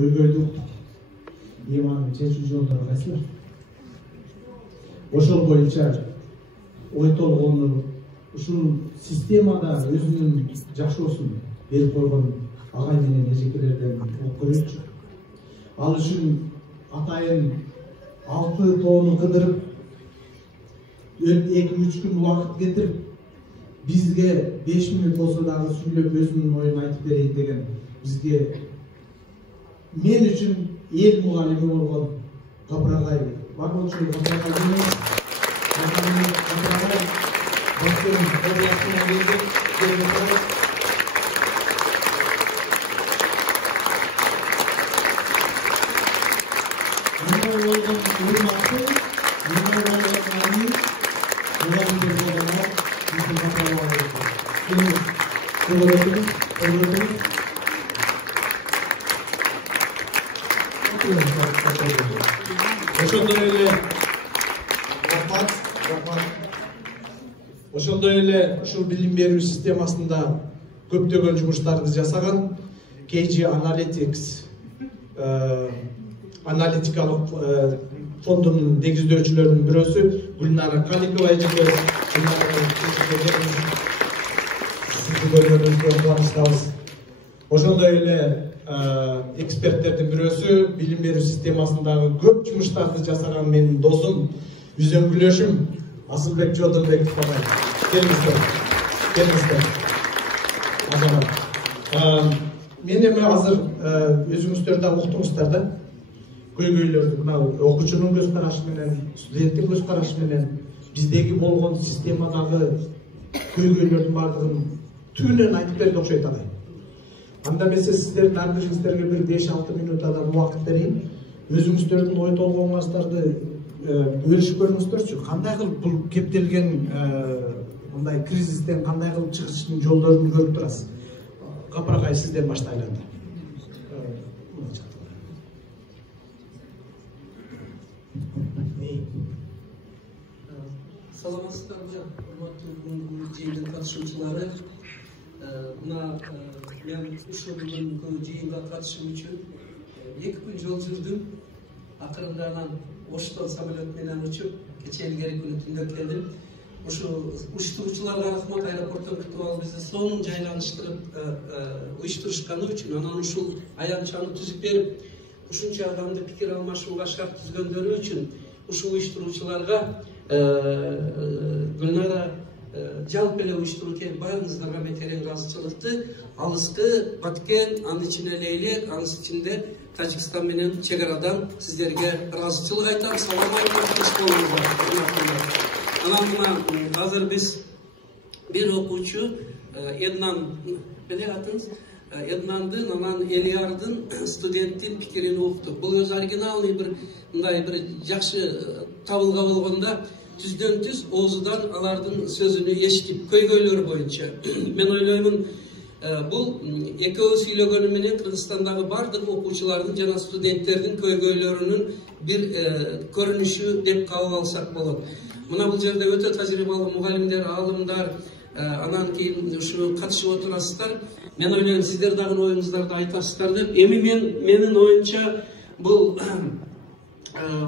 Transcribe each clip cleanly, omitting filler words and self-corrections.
көйгөйдү уктук. Эми анын чечүү жолдору кайсылар? Ошол боюнча ой толгонду ушул системада өзүнүн жашоосун берип койгон агай менен эжекелерден угуп көрөйүчү. Ал үчүн атайын 6 тоону кыдырып, 2-3 күн убакыт кетирип, бизге 5 мүнөт болсо дагы сүйлөп өзүнүн оюн айтып берейин деген бизге мен үчүн эл мугалими болгон Капырагай Бармончу Ошондой эле ушул билим берүү системасында көптөгөн жумуштарды жасаган KG Analytics аналитикалык фондунун негиздөөчүлөрүнүн бирөөсү Гүлнара Каликова эжеке. Ошондой эле эксперттердин бирөөсү билим берүү системасындагы көп жумуштарды жасаган менин досум, үзөңгүлөшүм Асылбек Жодонбеков агай. Келиңиздер. Мен эми азыр өзүңүздөр да уктуңуздар да. Көйгөйлөрдү мына окуучунун көз карашы менен, студенттин көз карашы менен биздеги болгон системадагы көйгөйлөрдүн баардыгын түбүнөн айтып берди окшойт агай. Анда эмесе сиздердин ар бириңиздерге бир 5-6 минутадан убакыт берейин. Өзүңүздөрдүн ой толгооңуңуздарды бөлүшүп көрүңүздөрчү. Кандай кылып бул кептелген мындай кризистен кандай кылып чыгыштын жолдорун көрүп турасыз? Капырагай, сизден баштайлы анда. Саламатсыздарбы, урматтуу бүгүнкү жыйындын катышуучулары. Мына мен ушул бүгүнкү жыйынга катышуу үчүн 2 күн жол жүрдүм. Акырында анан Оштон самолет менен учуп, кечээ илгери күнү түндө келдим. Ушу уюштуруучуларга рахмат, аэропорттон күтүп алып бизди сонун жайланыштырып уюштурушканы үчүн, анан ушул аянтчаны түзүп берип, ушунча адамды пикир алмашууга шарт түзгөндөрү үчүн ушул уюштуруучуларга Гүлнара жалпы эле уюштуруучу баарыңыздарга мен терең ыраазычылыкты, алыскы Баткен, анын ичинде Лейлек, анын ичинде Тажикстан менен чек арадан сиздерге ыраазычылык айтам. Салам алейкум. Анан мына азыр биз бир окуучу Эднан атыңыз, Эднандын, анан Элиярдын студенттин пикирин уктук. Бул өзү оригиналный бир мындай бир жакшы табылга болгондо түздөн түз оозудан алардын сөзүнү эшитип көйгөйлөр боюнча. Мен ойлоймун, бул экөөбүз сүйлөгөнү менен Кыргызстандагы бардык окуучулардын жана студенттердин көйгөйлөрүнүн бир көрүнүшү деп кабыл алсак болот. Мына бул жерде өтө тажрыйбалуу мугалимдер, аалымдар, анан кийин ушу катышып отурасыздар. Мен ойлойм, сиздер дагы оюңуздарды айтасыздар деп. Эми менин оюмча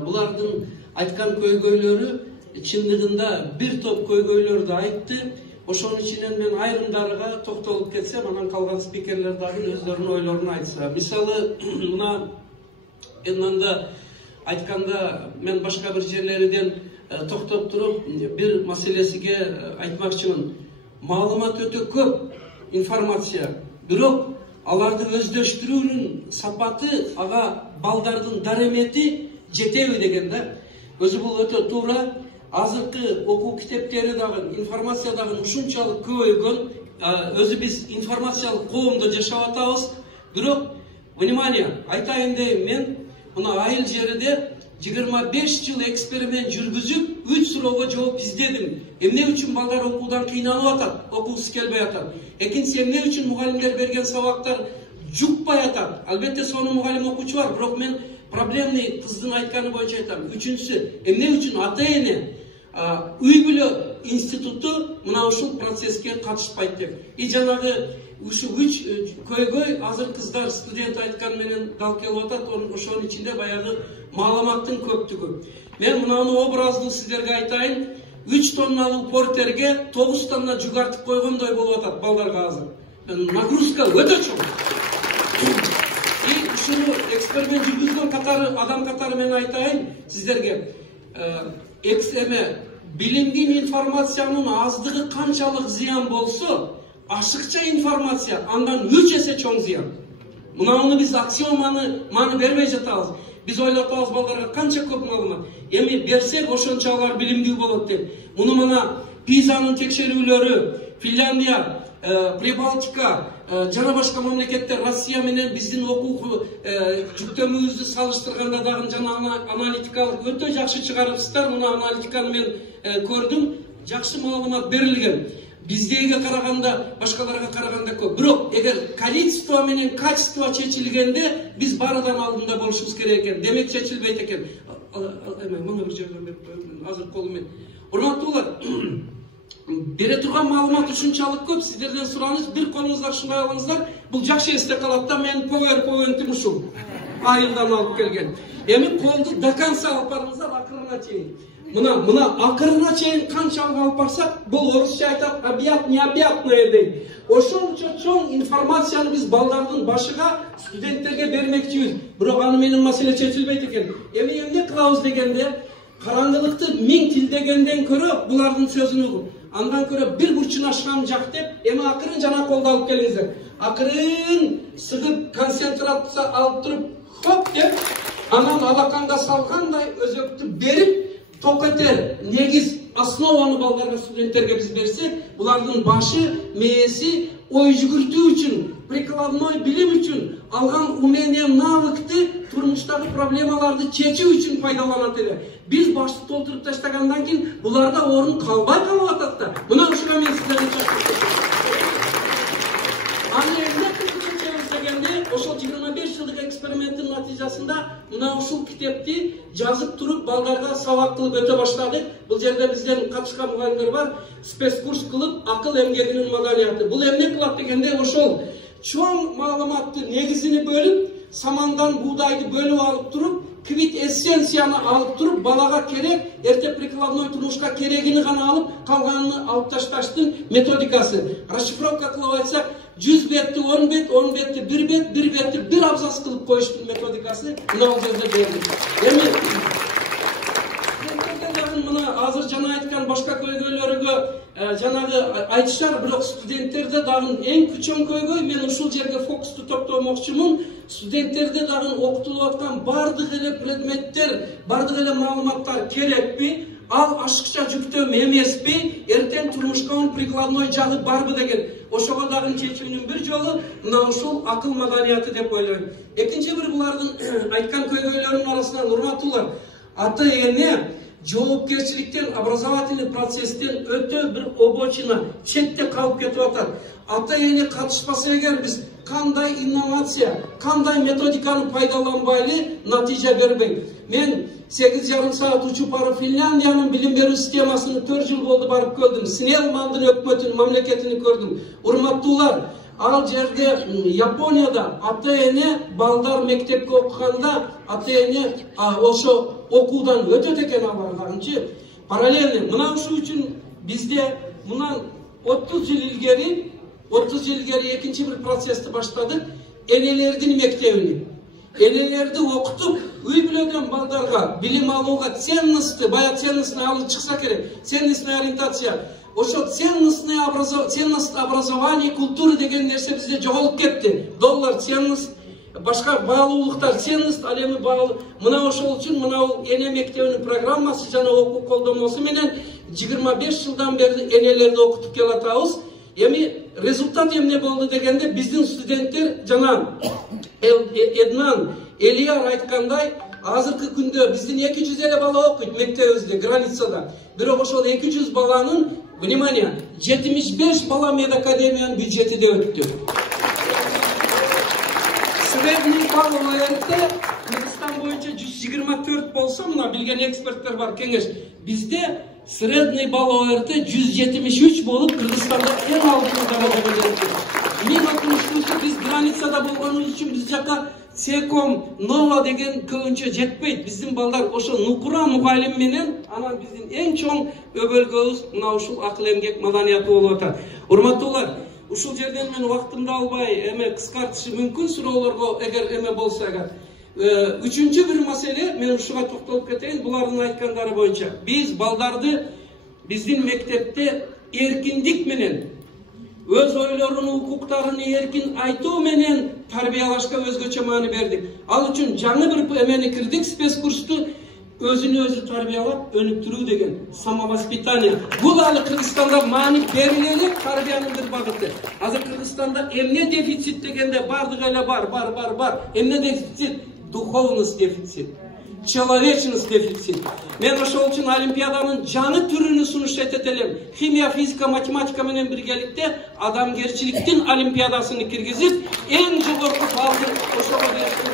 булардын айткан көйгөйлөрү чындыгында бир топ көйгөйлөрдү айтты. Ошонун ичинен мен айрымдарга токтолуп кетсем, анан калган спикерлер дагы өздөрүнүн ойлорун айтса. Мисалы, мына Эднанда айтканда мен башка бир жерлерден токтоп туруп бир маселесиге айтмакчымын. Маалымат өтө көп, информация, бирок аларды өздөштүрүүнүн сапаты, ага балдардын даремети жетеби деген да. Өзү бул өтө туура. Азыркы окуу китептери дагы, информация дагы ушунчалык көбөйгөн. Өзү биз информациялык коомдо жашап атабыз. Бирок, внимание, айтайын дейм, мен мына айыл жерде 25 жыл эксперимент жүргүзүп, 3 суроого жооп издедим. Эмне үчүн балдар окуудан кыйналып атат, окуусу келбей атат? Экинчиси, эмне үчүн мугалимдер берген сабактар жукпай атат? Албетте сонун мугалим окуучу бар, бирок мен проблемный кыздын айтканы боюнча айтам. Үчүнчүсү, эмне үчүн ата-эне үй бүлө институту мына ушул процесске катышпайт деп. И жанагы ушу 3 көйгөй азыр кыздар студент айткан менен дал келип атат, ошонун ичинде баягы маалыматтын көптүгү. Мен мынаны образдуу сиздерге айтайын, 3 тонналуу портерге 9 тонна жүк артып койгондой болуп атат балдарга азыр. Нагрузка өтө чоң. Ушуну эксперимент жүргүзгөн адам катары мен айтайын сиздерге. Билимдин информациянын аздыгы канчалык зыян болсо, ашыкча информация андан 3 эсе чоң зыян. Мынаны биз аксиоманы мааны бербей жатабыз. Биз ойлоп атабыз балдарга канча көп маалымат. Эми берсек ошончо алар билимдүү болот деп. Муну мына Пизанын текшерүүлөрү, Финляндия, Прибалтика, жана башка мамлекеттер Россия менен биздин окуу жүктөмүбүздү салыштырганда дагы жана аналитикалык өтө жакшы чыгарыпсыздар. Муну аналитиканы мен көрдүм, жакшы маалымат берилген. Биздеге караганда, башкаларга караганда көп. Бирок эгер количество менен качество чечилгенде биз баарыдан алдында болушубуз керек экен. Демек чечилбейт экен. Мына бир жерден берип коеюн, азыр колумен. Урматтуулар, бере турган маалымат ушунчалык көп. Сиздерден сураныш, бир колуңуздар ушундай алыңыздар. Бул жакшы эсте калат да, мен PowerPoint'им ушул. Айылдан алып келген. Эми колду до конца алып барыңыздар, акырына чейин. Мына акырына чейин канчалык алып барсак, бул орусча айтат, объят необъятное дейт. Ошончо чоң информацияны биз балдардын башыга, студенттерге бермекчибиз. Бирок аны менен маселе чечилбейт экен. Эми эмне кылабыз дегенде, караңгылыкты 1000 тилдегенден көрө булардын сөзүн угуп, андан көрө бир бурчун ашкан жак деп, эми акырын жана колду алып келиңиздер. Акырын сыгып концентрация алып туруп, хоп деп, анан алаканга салгандай өзөктү берип, токетер, негиз, основаны балдарга, студенттерге биз берсек, булардын башы, мээси ой жүгүртүү үчүн, прикладной билим үчүн, алган умение, навыкты турмуштагы проблемаларды чечүү үчүн пайдаланат эле. Биз башты толтуруп таштагандан кийин буларда орун калбай калып атат да. Мына ушуга мен сиздерге чакырып аны эмне кылып дегенде, ошол 25 жылдык эксперименттин натыйжасында мына ушул китепти жазып туруп балдарга сабак кылып өтө баштадык. Бул жерде бизден катышкан мугалимдер бар. Спецкурс кылып, акыл эмгегинин маданияты. Бул эмне кылат дегенде, ошол чоң маалыматты негизини бөлүп, самандан буудайды бөлүп алып туруп, квит эссенцияны алып туруп, балага керек, эрте прикладной турмушка керегини гана алып, калганын алып ташташтын методикасы. Расшифровка кылып айтсак, 100 бетти 10 бет, 10 бетти 1 бет, 1 бетти 1 абзац кылып коюштун методикасы мына жерде берилди. Эми мына азыр жана айткан башка көйгөйлөргө жанагы айтышар, бирок студенттерде дагы эң чоң көйгөй, мен ушул жерге фокусту токтомокчумун. Студенттерде дагы окутулуп аткан бардык эле предметтер, бардык эле маалыматтар керекпи? Ал ашыкча жүктөм эмеспи? Эртең турмушка прикладной жагы барбы деген. Ошого дагы чечүүнүн бир жолу мына ушул акыл маданияты деп ойлойм. Экинчи бир булардын айткан көйгөйлөрүнүн арасынан, урматтуулар, ата-эне жоопкерчиликтен, образовательный процесстен өтө бир обочина, четте калып кетип атат. Ата-эне катышпаса эгер, биз кандай инновация, кандай методиканы пайдаланбайлы натыйжа бербейт. Мен 8,5 саат учуп барып Финляндиянын билим берүү системасыны 4 жыл болду барып көрдүм. Снелмандын өкмөтүн, мамлекетин көрдүм. Урматтуулар, ал жерде Японияда ата-эне балдар мектепке окуганда, ата-эне ошо окуудан өтөт экен алардагынчы. Параллельно мына ушул үчүн бизде мындан 30 жыл илгери экинчи бир процессти баштадык. Энелердин мектебини. Энелерди окутуп, үй бүлөдөн балдарга билим алууга ценностьты, бая ценностный алып чыкса керек. Ценностная ориентация. Ошо ценностное образование, культура деген нерсе бизде жоголуп кетти. Доллар ценность, башка баалуулуктар ценность, ал эми баалуу. Мына ошол үчүн мына эне мектебинин программасы жана окуу колдомосу менен 25 жылдан бери энелерди окутуп келатабыз. Эми результат эмне болду дегенде, биздин студенттер жана Эднан Элияр айткандай, азыркы күндө биздин 200 эле бала окуйт мектебибизде, границада. Бирок ошол 200 баланын, внимание, 75 бала медакадемиянын бюджетиде өттү. Средний балл ОРТ Кыргызстан боюнча 124 болсо, мына билген эксперттер бар, кеңеш. Бизде средний балл ОРТ 173 болуп, Кыргызстанда эң алдыңкы даражага жетти. Мен окумуштуусу биз границада болгонубуз үчүн биз жака Секом, Нова деген көбүнчө жетпейт. Биздин балдар ошо нукура мугалим менен анан биздин эң чоң өбөлгөбүз мына ушул акыл эмгек маданияты болуп атат. Урматтуулар, ушул жерден мен убактымды албай эме кыскартышым мүмкүн суроолорго эгер эме болсо эгер. Үчүнчү бир маселе, мен ушуга токтолуп кетейин, булардын айткандары боюнча. Биз балдарды биздин мектепте эркиндик менен өз ойлорун, укуктарын эркин айтуу менен тарбиялашка өзгөчө маани бердик. Ал үчүн жаңы бир эмени кирдик, спецкурсту өзүнө өзү тарбиялап өнүктүрүү деген самовоспитание. Бул алы Кыргызстанда маани берилели тарбиянын бир багыты. Азыр Кыргызстанда эмне дефицит дегенде бардыгы эле бар. Эмне дефицит? Духовность дефицит. Человечность дефицит. Мен ошол үчүн олимпиаданын жаңы түрүнү сунуш этелем. Химия, физика, математика менен биргеликте адамгерчиликтин олимпиадасын киргизип, эң жогорку балды ошого беришти.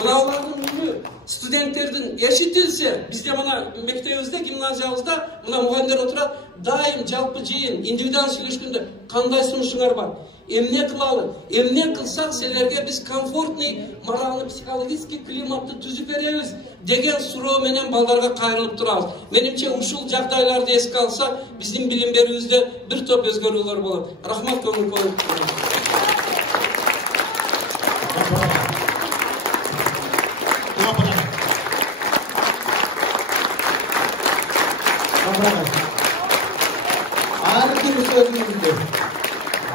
Мыналардын үнү студенттердин эшитилсе, бизде мына мектебибизде, гимназиябызда мына мугалимдер отурат, дайым жалпы жыйын, индивидуалдуу сүйлөшкөндө кандай сунушуңар бар? Эмне кылалы? Эмне кылсак силерге биз комфортный, морально-психологический климатты түзүп беребиз деген суроо менен балдарга кайрылып турабыз. Менимче ушул жагдайларды эске алсак, биздин билим берүүбүздө бир топ өзгөрүүлөр болот. Рахмат, көңүл коюп.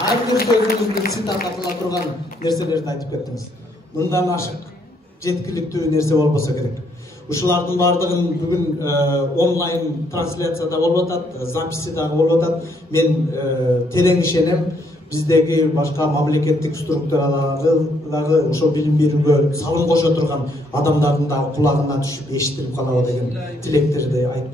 Ар бир сөзүңүздө цитата кыла турган нерселерди айтып кеттиңиз. Мындан ашык, жеткиликтүү нерсе болбосо керек. Ушулардын баардыгын бүгүн онлайн трансляцияда болуп атат, записи дагы болуп атат. Мен терең ишенем, биздеги башка мамлекеттик структураларды дагы ошо билим берүүгө салым кошо турган адамдардын дагы кулагына түшүп эшитилип калабы деген тилектерди айтып